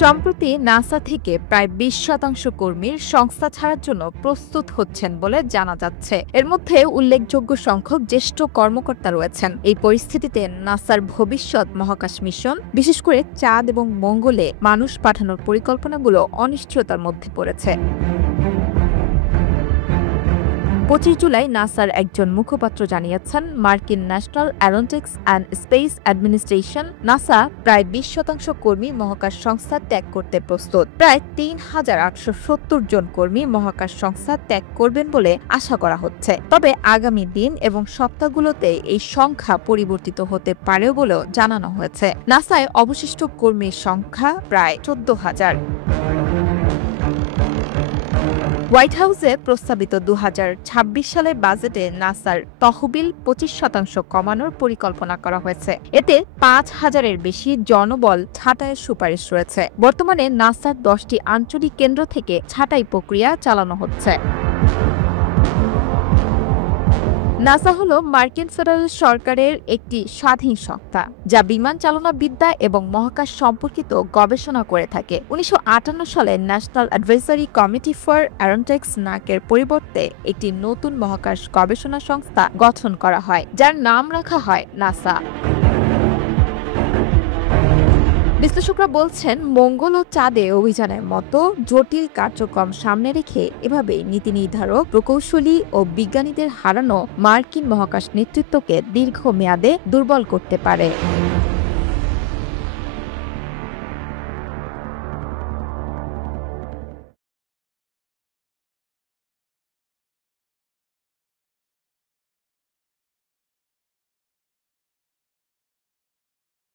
সম্প্রতি নাসা থেকে প্রায় ২০% কর্মীর সংস্থা ছাড়ার জন্য প্রস্তুত হচ্ছেন বলে জানা যাচ্ছে। এর মধ্যে উল্লেখযোগ্য সংখ্যক জ্যেষ্ঠ কর্মকর্তা রয়েছেন। এই পরিস্থিতিতে নাসার ভবিষ্যৎ মহাকাশ মিশন, বিশেষ করে চাঁদ এবং মঙ্গলে মানুষ পাঠানোর পরিকল্পনাগুলো অনিশ্চয়তার মধ্যে পড়েছে। ২৫ জুলাই নাসার একজন মুখপাত্র জানিয়েছেন, মার্কিন national Aeronautics and space administration NASA প্রায় ২০% কর্মী মহাকাশ সংস্থা ত্যাগ করতে প্রস্তুত। প্রায় ৩,৮৭০ জন কর্মী মহাকাশ সংস্থা ত্যাগ করবেন বলে আশা করা হচ্ছে। তবে আগামী দিন এবং সপ্তাহগুলোতে এই সংখ্যা পরিবর্তিত হতে পারে বলেও জানানো হয়েছে। নাসায় অবশিষ্ট কর্মীর সংখ্যা প্রায় ১৪,০০০। হোয়াইট হাউসে প্রস্তাবিত ২০২৬ সালের বাজেটে নাসার তহবিল ২৫% কমানোর পরিকল্পনা করা হয়েছে। এতে ৫,০০০-এর বেশি জনবল ছাঁটাইয়ের সুপারিশ রয়েছে। বর্তমানে নাসার ১০টি আঞ্চলিক কেন্দ্র থেকে ছাঁটাই প্রক্রিয়া চালানো হচ্ছে। নাসা হলো মার্কিন ফেডারেল সরকারের একটি স্বাধীন সংস্থা, যা বিমান চালনা বিদ্যা এবং মহাকাশ সম্পর্কিত গবেষণা করে থাকে। ১৯৫৮ সালে national advisory committee for Aeronautics নাকের পরিবর্তে একটি নতুন মহাকাশ গবেষণা সংস্থা গঠন করা হয়, যার নাম রাখা হয় নাসা। বিশ্লেষকরা বলছেন, মঙ্গল ও চাঁদে অভিযানের মতো জটিল কার্যক্রম সামনে রেখে এভাবেই নীতি নির্ধারক, প্রকৌশলী ও বিজ্ঞানীদের হারানো মার্কিন মহাকাশ নেতৃত্বকে দীর্ঘমেয়াদে দুর্বল করতে পারে।